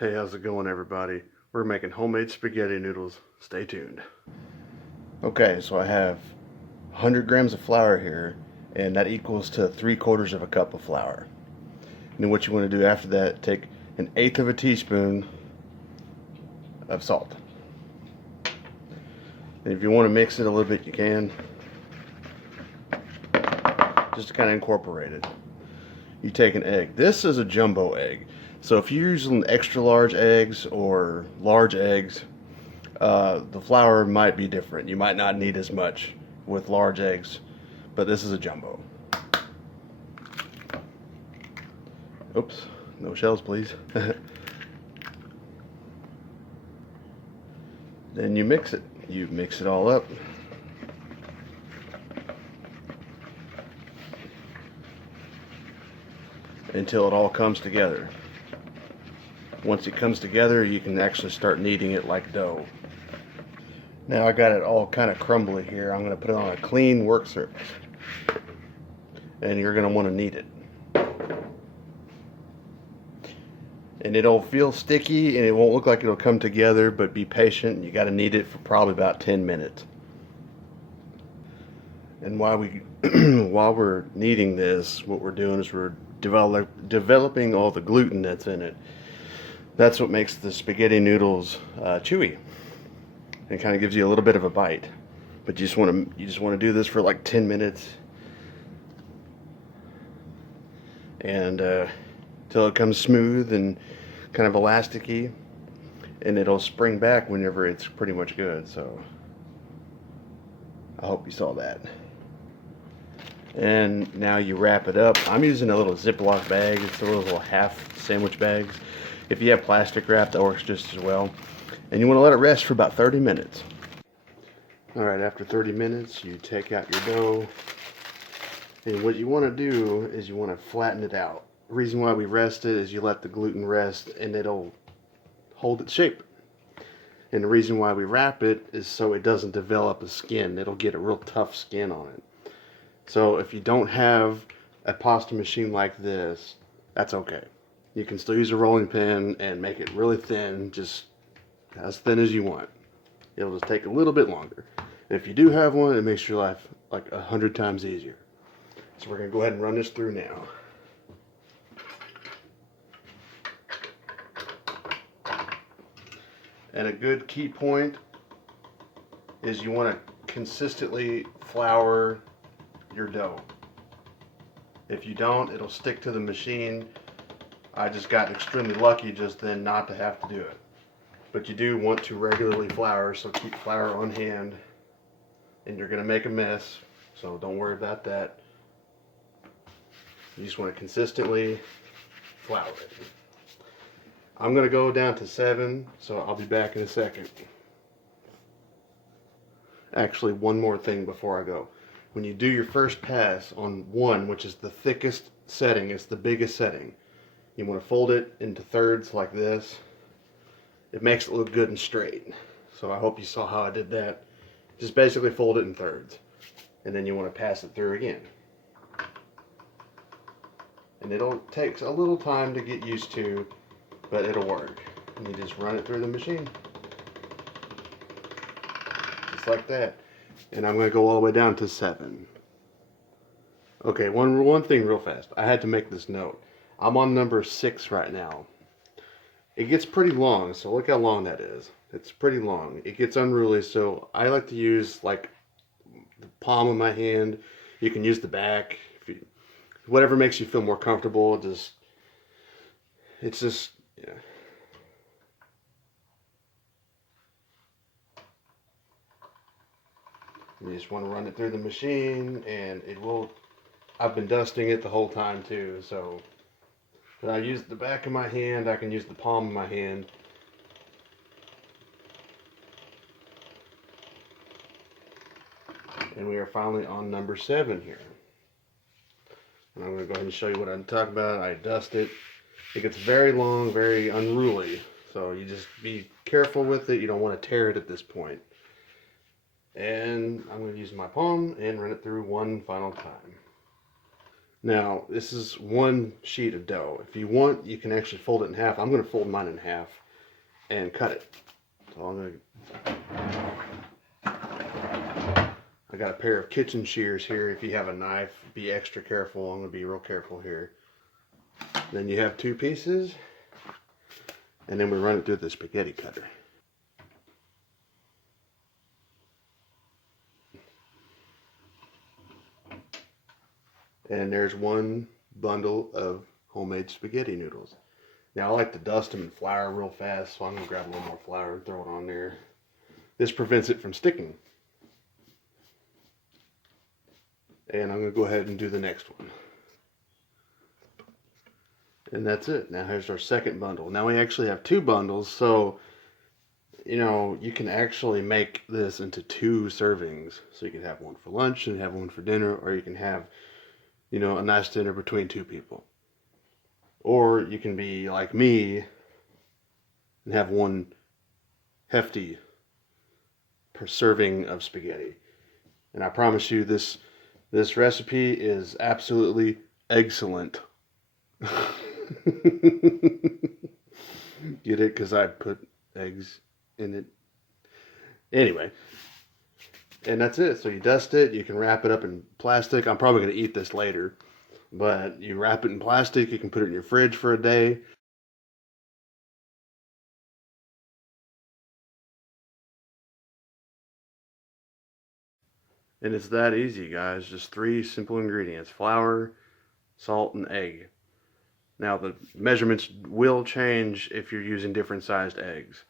Hey, how's it going, everybody? We're making homemade spaghetti noodles. Stay tuned. Okay, so I have 100 grams of flour here, and that equals to 3/4 of a cup of flour. And then what you want to do after that, take 1/8 of a teaspoon of salt. And if you want to mix it a little bit, you can, just to kind of incorporate it. You take an egg. This is a jumbo egg. So if you're using extra large eggs or large eggs, the flour might be different. You might not need as much with large eggs, but this is a jumbo. Oops, no shells, please. Then you mix it. You mix it all up. Until it all comes together. Once it comes together, you can actually start kneading it like dough. Now I got it all kind of crumbly here. I'm going to put it on a clean work surface. And you're going to want to knead it. And it'll feel sticky and it won't look like it'll come together, but be patient. You got to knead it for probably about 10 minutes. And while we're kneading this, what we're doing is we're developing all the gluten that's in it. That's what makes the spaghetti noodles chewy. It kind of gives you a little bit of a bite. But you just want to do this for like 10 minutes, and till it comes smooth and kind of elasticy, and it'll spring back whenever it's pretty much good. So I hope you saw that. And now you wrap it up. I'm using a little Ziploc bag. It's a little half sandwich bags. If you have plastic wrap, that works just as well. And you want to let it rest for about 30 minutes. Alright, after 30 minutes, you take out your dough. And what you want to do is you want to flatten it out. The reason why we rest it is you let the gluten rest and it'll hold its shape. And the reason why we wrap it is so it doesn't develop a skin. It'll get a real tough skin on it. So if you don't have a pasta machine like this, that's okay. You can still use a rolling pin and make it really thin, just as thin as you want. It'll just take a little bit longer. If you do have one, it makes your life like 100 times easier. So we're going to go ahead and run this through now. And a good key point is you want to consistently flour your dough. If you don't, it'll stick to the machine. I just got extremely lucky just then not to have to do it. But you do want to regularly flour, so keep flour on hand. And you're going to make a mess, so don't worry about that. You just want to consistently flour it. I'm going to go down to 7, so I'll be back in a second. Actually, one more thing before I go. When you do your first pass on 1, which is the thickest setting, it's the biggest setting, you want to fold it into thirds like this. It makes it look good and straight. So I hope you saw how I did that. Just basically fold it in thirds. And then you want to pass it through again. And it'll take a little time to get used to, but it'll work. And you just run it through the machine. Just like that. And I'm going to go all the way down to 7. Okay, one thing real fast. I had to make this note. I'm on number 6 right now. It gets pretty long, so look how long that is. It's pretty long. It gets unruly, so I like to use like the palm of my hand. You can use the back. Whatever makes you feel more comfortable. It's just, yeah. You just want to run it through the machine, and it will. I've been dusting it the whole time too, so when I use the back of my hand, I can use the palm of my hand. And we are finally on number 7 here. And I'm going to go ahead and show you what I'm talking about. I dust it. It gets very long, very unruly. So you just be careful with it. You don't want to tear it at this point. And I'm going to use my palm and run it through one final time. Now, this is one sheet of dough. If you want, you can actually fold it in half. I'm going to fold mine in half and cut it. So I'm going to... I got a pair of kitchen shears here. If you have a knife, be extra careful. I'm going to be real careful here. Then you have two pieces, and then we run it through the spaghetti cutter. And there's one bundle of homemade spaghetti noodles. Now I like to dust them in flour real fast, so I'm going to grab a little more flour and throw it on there. This prevents it from sticking. And I'm going to go ahead and do the next one. And that's it. Now here's our second bundle. Now we actually have two bundles, so you know, you can actually make this into two servings. So you can have one for lunch and have one for dinner, or you can have, you know, a nice dinner between two people. Or you can be like me and have one hefty per serving of spaghetti. And I promise you this recipe is absolutely excellent. Get it? Because I put eggs in it. Anyway, and that's it. So you dust it. You can wrap it up in plastic. I'm probably going to eat this later, but you wrap it in plastic. You can put it in your fridge for a day. And it's that easy, guys. Just three simple ingredients: flour, salt, and egg. Now the measurements will change if you're using different sized eggs.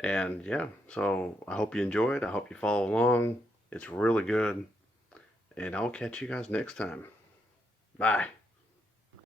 And yeah, so I hope you enjoyed. I hope you follow along. It's really good. And I'll catch you guys next time. Bye.